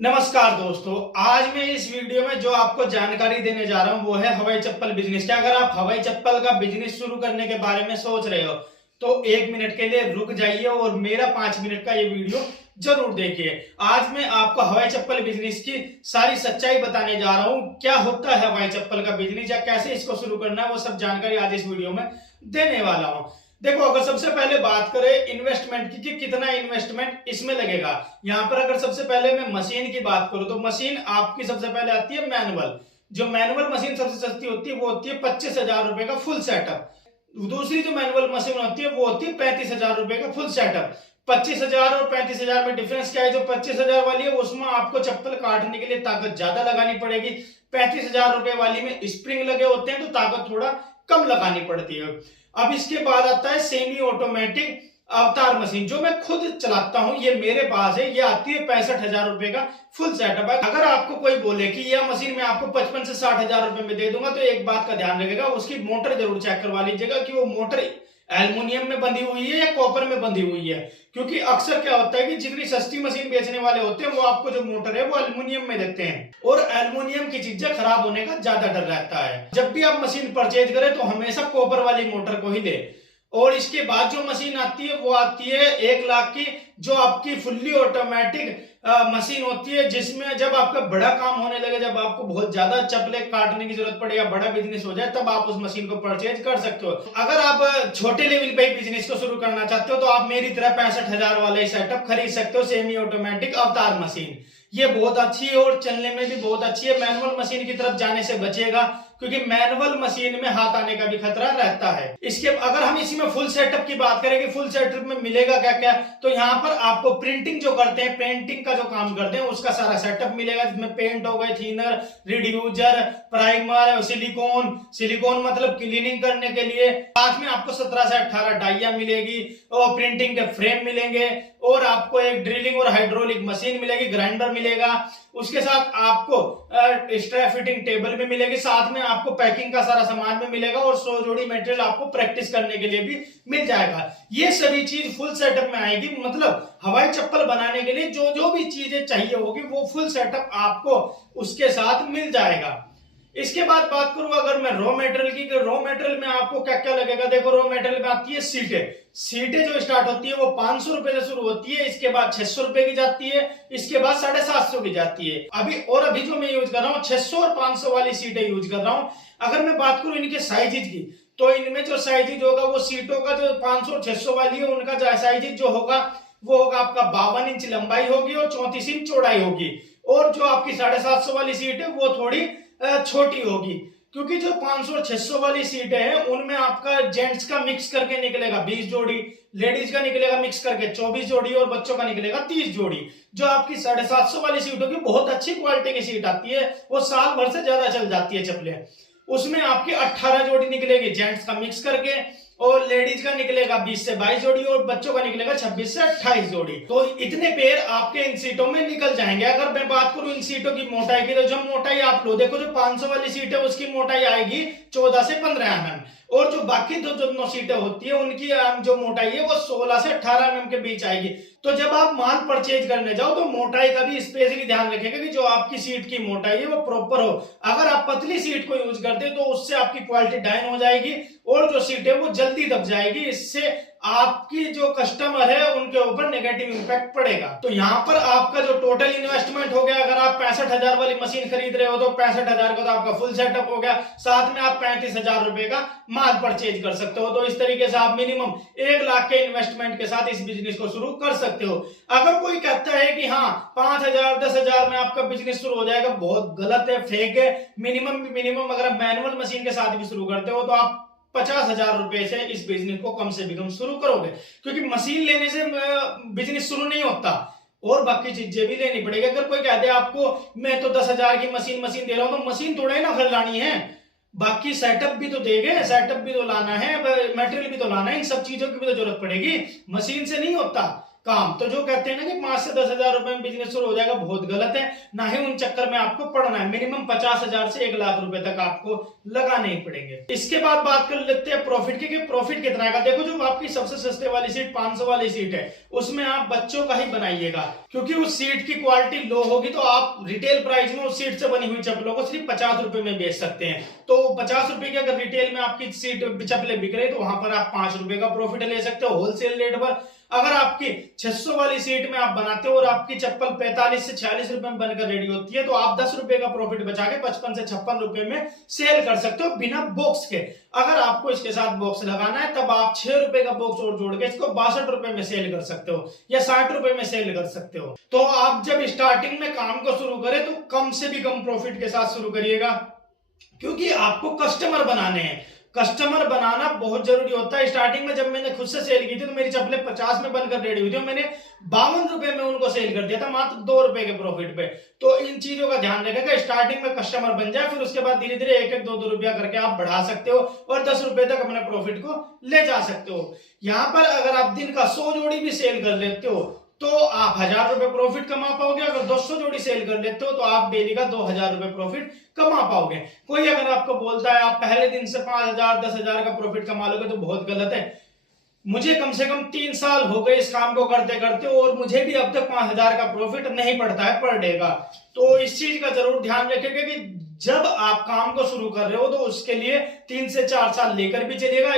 नमस्कार दोस्तों, आज मैं इस वीडियो में जो आपको जानकारी देने जा रहा हूं वो है हवाई चप्पल बिजनेस का। अगर आप हवाई चप्पल का बिजनेस शुरू करने के बारे में सोच रहे हो तो 1 मिनट के लिए रुक जाइए और मेरा 5 मिनट का ये वीडियो जरूर देखिए। आज मैं आपको हवाई चप्पल बिजनेस की सारी सच्चाई बताने जा रहा हूं। क्या होता है हवाई चप्पल का बिजनेस या कैसे इसको शुरू करना है, वो सब जानकारी आज इस वीडियो में देने वाला हूं। देखो, अगर सबसे पहले बात करें इन्वेस्टमेंट की कि कितना इन्वेस्टमेंट इसमें लगेगा, यहाँ पर अगर सबसे पहले मैं मशीन की बात करूं तो मशीन आपकी सबसे पहले आती है मैनुअल। जो मैनुअल मशीन सबसे सस्ती होती है वो होती है 25,000 रुपए का फुल सेटअप। दूसरी जो मैनुअल मशीन होती है वो होती है 35,000 रुपए का फुल सेटअप। 25,000 और 35,000 में डिफरेंस क्या है? जो 25,000 वाली है उसमें आपको चप्पल काटने के लिए ताकत ज्यादा लगानी पड़ेगी। 35,000 रुपए वाली में स्प्रिंग लगे होते हैं तो ताकत थोड़ा कम लगानी पड़ती है। अब इसके बाद आता है सेमी ऑटोमेटिक अवतार मशीन, जो मैं खुद चलाता हूं, ये मेरे पास है। ये आती है 65,000 रुपए का फुल सेटअप है। अगर आपको कोई बोले कि यह मशीन मैं आपको 55 से 60,000 रुपए में दे दूंगा तो एक बात का ध्यान रखिएगा, उसकी मोटर जरूर चेक करवा लीजिएगा कि वो मोटर एल्युमिनियम में बंधी हुई है या कॉपर में बंधी हुई है। क्योंकि अक्सर क्या होता है कि जितनी सस्ती मशीन बेचने वाले होते हैं वो आपको जो मोटर है वो एल्युमिनियम में देते हैं और एल्युमिनियम की चीजें खराब होने का ज्यादा डर रहता है। जब भी आप मशीन परचेज करें तो हमेशा कॉपर वाली मोटर को ही ले। और इसके बाद जो मशीन आती है वो आती है 1 लाख की, जो आपकी फुल्ली ऑटोमेटिक मशीन होती है, जिसमें जब आपका बड़ा काम होने लगे, जब आपको बहुत ज्यादा चप्पलें काटने की जरूरत पड़े या बड़ा बिजनेस हो जाए, तब आप उस मशीन को परचेज कर सकते हो। अगर आप छोटे लेवल पे बिजनेस को शुरू करना चाहते हो तो आप मेरी तरह 65,000 वाला सेटअप खरीद सकते हो, सेमी ऑटोमेटिक अवतार मशीन। ये बहुत अच्छी है और चलने में भी बहुत अच्छी है। मैनुअल मशीन की तरफ जाने से बचेगा क्योंकि मैनुअल मशीन में हाथ आने का भी खतरा रहता है। इसके अगर हम इसी में फुल सेटअप की बात करें कि फुल सेटअप में मिलेगा क्या क्या, तो यहाँ पर आपको प्रिंटिंग जो करते हैं, पेंटिंग का जो काम करते हैं, उसका सारा सेटअप मिलेगा, जिसमें पेंट हो गए, थिनर, रिड्यूसर, प्राइमर, सिलिकॉन मतलब क्लीनिंग करने के लिए। साथ में आपको 17 से 18 डाइया मिलेगी और प्रिंटिंग के फ्रेम मिलेंगे और आपको एक ड्रिलिंग और हाइड्रोलिक मशीन मिलेगी, ग्राइंडर मिलेगा। उसके साथ आपको स्ट्रैप फिटिंग टेबल भी मिलेगी, साथ में आपको पैकिंग का सारा सामान भी मिलेगा और 100 जोड़ी मटेरियल आपको प्रैक्टिस करने के लिए भी मिल जाएगा। ये सभी चीज फुल सेटअप में आएगी। मतलब हवाई चप्पल बनाने के लिए जो जो भी चीजें चाहिए होगी वो फुल सेटअप आपको उसके साथ मिल जाएगा। इसके बाद बात करूं अगर मैं रॉ मटेरियल की, रॉ मटेरियल में आपको क्या क्या लगेगा। देखो, रॉ मटेरियल में आती है सीटें जो स्टार्ट होती है वो 500 रुपए से शुरू होती है, इसके बाद 600 रुपए की जाती है, इसके बाद 750 की जाती है। अभी जो मैं यूज कर रहा हूँ 600 और 500 वाली सीटें यूज कर रहा हूँ। अगर मैं बात करूं इनके साइजेज की तो इनमें जो साइजेज होगा वो सीटों का जो 500 और 600 वाली है उनका जो साइजेज जो होगा वो होगा आपका 52 इंच लंबाई होगी और 34 इंच चौड़ाई होगी। और जो आपकी 750 वाली सीट है वो थोड़ी छोटी होगी, क्योंकि जो 500 और 600 वाली सीटें हैं उनमें आपका जेंट्स का मिक्स करके निकलेगा 20 जोड़ी, लेडीज का निकलेगा मिक्स करके 24 जोड़ी और बच्चों का निकलेगा 30 जोड़ी। जो आपकी 750 वाली सीट होगी बहुत अच्छी क्वालिटी की सीट आती है, वो साल भर से ज्यादा चल जाती है चप्पलें। उसमें आपकी 18 जोड़ी निकलेगी जेंट्स का मिक्स करके और लेडीज का निकलेगा 20 से 22 जोड़ी और बच्चों का निकलेगा 26 से 28 जोड़ी। तो इतने पेयर आपके इन सीटों में निकल जाएंगे। अगर मैं बात करूं इन सीटों की मोटाई की तो जो मोटाई आप लो, देखो जो 500 वाली सीट है उसकी मोटाई आएगी 14 से 15 mm और जो बाकी दोनों सीटें होती है उनकी जो मोटाई है वो 16 से 18 mm के बीच आएगी। तो जब आप माल परचेज करने जाओ तो मोटाई का भी स्पेशली ध्यान रखिएगा कि जो आपकी सीट की मोटाई है वो प्रॉपर हो। अगर आप पतली सीट को यूज करते हैं तो उससे आपकी क्वालिटी डाउन हो जाएगी और जो सीट है वो जल्दी दब जाएगी। इससे आपकी जो कस्टमर है उनके ऊपर नेगेटिव इंपैक्ट पड़ेगा। तो यहाँ पर आपका जो टोटल इन्वेस्टमेंट हो गया, अगर आप 65,000 वाली मशीन खरीद रहे हो तो 65,000 का तो आपका फुल सेटअप हो गया, साथ में आप 35,000 रुपए का माल परचेज कर सकते हो। तो इस तरीके से आप मिनिमम 1 लाख के इन्वेस्टमेंट के साथ इस बिजनेस को शुरू कर सकते हो। अगर कोई कहता है कि हाँ 5,000 10,000 में आपका बिजनेस शुरू हो जाएगा, बहुत गलत है, फेक है। मिनिमम अगर आप मैनुअल मशीन के साथ भी शुरू करते हो तो आप 50,000 रुपए से इस बिजनेस को कम से कम शुरू करोगे, क्योंकि मशीन लेने से बिजनेस शुरू नहीं होता और बाकी चीजें भी लेनी पड़ेगी। अगर कोई कहते हैं आपको मैं तो 10,000 की मशीन दे रहा हूं तो मशीन थोड़ा ही ना खरीदानी है, बाकी सेटअप भी तो देंगे, सेटअप भी तो लाना है, मटेरियल भी तो लाना है, इन सब चीजों की भी तो जरूरत पड़ेगी। मशीन से नहीं होता। काम। तो जो कहते हैं ना कि 5 से 10,000 रुपए में बिजनेस शुरू हो जाएगा, बहुत गलत है। ना ही उन चक्कर में आपको पड़ना है। मिनिमम 50,000 से 1 लाख रुपए तक आपको लगाने ही पड़ेंगे। इसके बाद बात कर लेते हैं प्रॉफिट की, कि प्रॉफिट कितना है। देखो जो आपकी सबसे सस्ते वाली सीट 500 वाली सीट है, उसमें आप बच्चों का ही बनाइएगा, क्योंकि उस सीट की क्वालिटी लो होगी तो आप रिटेल प्राइस में उस सीट से बनी हुई चप्पलों को सिर्फ 50 रुपए में बेच सकते हैं। तो 50 रुपए की अगर रिटेल में आपकी सीट चप्पलें बिक रही तो वहां पर आप 5 रुपए का प्रॉफिट ले सकते हो होलसेल रेट पर। अगर आपकी 600 वाली सीट में आप बनाते हो और आपकी चप्पल 45 से 46 रुपए में बनकर रेडी होती है, तो आप 10 रुपए का प्रॉफिट बचा के 55 से 56 रुपए में सेल कर सकते हो बिना बॉक्स के। अगर आपको इसके साथ बॉक्स लगाना है तब आप 6 रुपए का बॉक्स और जोड़ के इसको 62 रुपए में सेल कर सकते हो या 60 रुपए में सेल कर सकते हो। तो आप जब स्टार्टिंग में काम को शुरू करें तो कम से भी कम प्रॉफिट के साथ शुरू करिएगा, क्योंकि आपको कस्टमर बनाने हैं। कस्टमर बनाना बहुत जरूरी होता है। स्टार्टिंग में जब मैंने खुद से सेल की थी तो मेरी चप्पलें 50 में बनकर रेडी हुई थी, मैंने 52 रुपए में उनको सेल कर दिया था, मात्र 2 रुपए के प्रॉफिट पे। तो इन चीजों का ध्यान रखेगा, स्टार्टिंग में कस्टमर बन जाए, फिर उसके बाद धीरे धीरे 1-1, 2-2 रुपया करके आप बढ़ा सकते हो और 10 रुपए तक अपने प्रॉफिट को ले जा सकते हो। यहाँ पर अगर आप दिन का 100 जोड़ी भी सेल कर लेते हो तो आप 1000 रुपए प्रॉफिट कमा पाओगे। अगर 200 जोड़ी सेल कर लेते हो तो आप डेली का 2000 रुपए प्रॉफिट कमा पाओगे। कोई अगर आपको बोलता है आप पहले दिन से 5000 10,000 का प्रॉफिट कमा लोगे तो बहुत गलत है। मुझे कम से कम 3 साल हो गए इस काम को करते करते और मुझे भी अब तक 5000 का प्रॉफिट नहीं पड़ता है पर डे का। तो इस चीज का जरूर ध्यान रखिएगा कि जब आप काम को शुरू कर रहे हो तो उसके लिए 3 से 4 साल लेकर भी चलिएगा।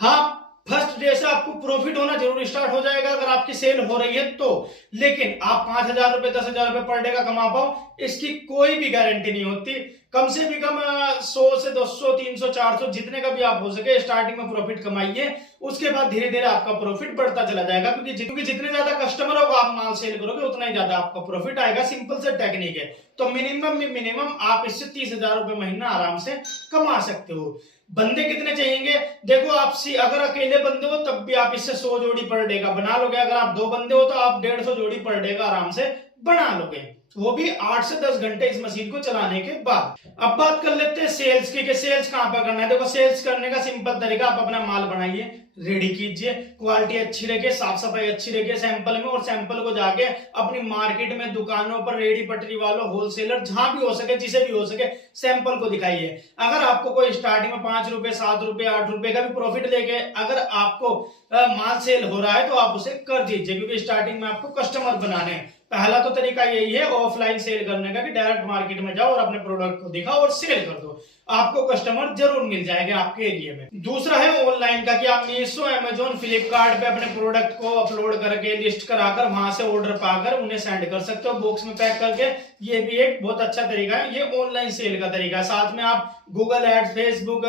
हाँ, फर्स्ट डे से आपको प्रॉफिट होना जरूर स्टार्ट हो जाएगा अगर आपकी सेल हो रही है तो, लेकिन आप 5,000 रुपए 10,000 रुपए पर डे का कमा पाओ इसकी कोई भी गारंटी नहीं होती। कम से भी कम 100 से 200 300 400 जितने का भी आप हो सके स्टार्टिंग में प्रॉफिट कमाइए, उसके बाद धीरे धीरे आपका प्रॉफिट बढ़ता चला जाएगा। क्योंकि जितने ज्यादा कस्टमर होगा आप माल सेल करोगे उतना ही ज्यादा आपका प्रॉफिट आएगा। सिंपल से टेक्निक है। तो मिनिमम आप इससे 30,000 रुपए महीना आराम से कमा सकते हो। बंदे कितने चाहिए? देखो आप अगर अकेले बंदे हो तब भी आप इससे 100 जोड़ी पर डे का बना लोगे। अगर आप 2 बंदे हो तो आप 150 जोड़ी पर डे का आराम से बना लोगे, वो भी 8 से 10 घंटे इस मशीन को चलाने के बाद। अब बात कर लेते हैं सेल्स की, सेल्स कहां पर करना है। देखो सेल्स करने का सिंपल तरीका, आप अपना माल बनाइए, रेडी कीजिए, क्वालिटी अच्छी रखिए, साफ सफाई अच्छी रखिए सैंपल में, और सैंपल को जाके अपनी मार्केट में दुकानों पर रेडी पटरी वालों होलसेलर जहां भी हो सके जिसे भी हो सके सैंपल को दिखाइए। अगर आपको कोई स्टार्टिंग में 5 रुपए 7 रुपए 8 रुपए का भी प्रॉफिट लेके अगर आपको माल सेल हो रहा है तो आप उसे कर दीजिए, क्योंकि स्टार्टिंग में आपको कस्टमर बनाने हैं। पहला तो तरीका यही है ऑफलाइन सेल करने का कि डायरेक्ट मार्केट में जाओ और अपने प्रोडक्ट को दिखाओ और सेल कर दो, आपको कस्टमर जरूर मिल जाएंगे आपके एरिया में। दूसरा है ऑनलाइन का, कि आप मीशो अमेजोन फ्लिपकार्ट पे अपने प्रोडक्ट को अपलोड करके लिस्ट कराकर वहां से ऑर्डर पाकर उन्हें सेंड कर सकते हो बॉक्स में पैक करके। ये भी एक बहुत अच्छा तरीका है, ये ऑनलाइन सेल का तरीका है। साथ में आप Google ad, Facebook,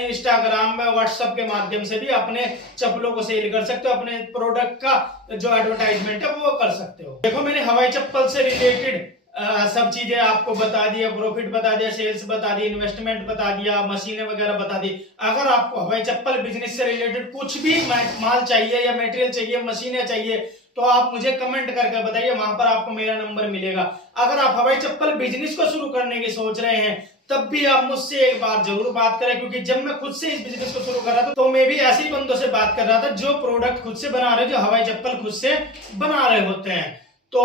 Instagram, WhatsApp के माध्यम से भी अपने चप्पलों को सेल कर सकते हो, अपने प्रोडक्ट का जो एडवर्टाइजमेंट है वो कर सकते हो। देखो मैंने हवाई चप्पल से रिलेटेड सब चीजें आपको बता दिया, प्रॉफिट बता दिया, सेल्स बता दी, इन्वेस्टमेंट बता दिया, मशीनें वगैरह बता दी। अगर आपको हवाई चप्पल बिजनेस से रिलेटेड कुछ भी माल चाहिए या मटेरियल चाहिए, मशीनें चाहिए, तो आप मुझे कमेंट करके बताइए, वहां पर आपको मेरा नंबर मिलेगा। अगर आप हवाई चप्पल बिजनेस को शुरू करने की सोच रहे हैं तब भी आप मुझसे एक बार जरूर बात करें, क्योंकि जब मैं खुद से इस बिजनेस को शुरू कर रहा था तो मैं भी ऐसे ही बंदों से बात कर रहा था जो प्रोडक्ट खुद से बना रहे, जो हवाई चप्पल खुद से बना रहे होते हैं। तो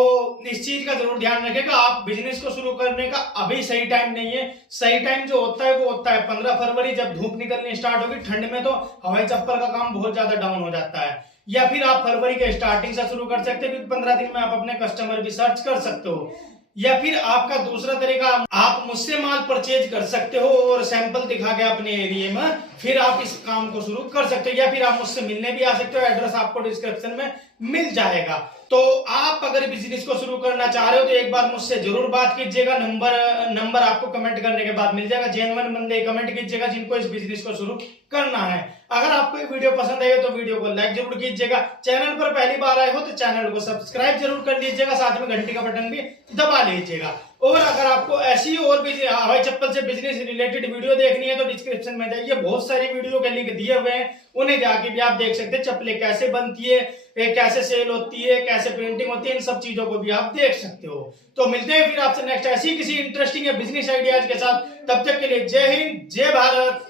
इस चीज का जरूर ध्यान रखेगा, आप बिजनेस को शुरू करने का अभी सही टाइम नहीं है। सही टाइम जो होता है वो होता है 15 फरवरी, जब धूप निकलनी स्टार्ट होगी। ठंड में तो हवाई चप्पल का काम बहुत ज्यादा डाउन हो जाता है। या फिर आप फरवरी के स्टार्टिंग से शुरू कर सकते हैं, क्योंकि 15 दिन में आप अपने कस्टमर भी सर्च कर सकते हो। या फिर आपका दूसरा तरीका, आप मुझसे माल परचेज कर सकते हो और सैंपल दिखा के अपने एरिया में फिर आप इस काम को शुरू कर सकते हो। या फिर आप मुझसे मिलने भी आ सकते हो, एड्रेस आपको डिस्क्रिप्शन में मिल जाएगा। तो आप अगर बिजनेस को शुरू करना चाह रहे हो तो एक बार मुझसे जरूर बात कीजिएगा। नंबर आपको कमेंट करने के बाद मिल जाएगा। जेन्युइन बंदे कमेंट कीजिएगा जिनको इस बिजनेस को शुरू करना है। अगर आपको ये वीडियो पसंद आए तो वीडियो को लाइक जरूर कीजिएगा। चैनल पर पहली बार आए हो तो चैनल को सब्सक्राइब जरूर कर लीजिएगा, साथ में घंटी का बटन भी दबा लीजिएगा। और अगर आपको ऐसी और भी हवाई चप्पल से बिजनेस रिलेटेड वीडियो देखनी है तो डिस्क्रिप्शन में जाइए, बहुत सारी वीडियो के लिंक दिए हुए हैं, उन्हें जाके भी आप देख सकते हैं। चप्पलें कैसे बनती है, कैसे सेल होती है, कैसे प्रिंटिंग होती है, इन सब चीजों को भी आप देख सकते हो। तो मिलते हैं फिर आपसे नेक्स्ट ऐसी किसी इंटरेस्टिंग बिजनेस आइडियाज के साथ। तब तक के लिए जय हिंद, जय भारत।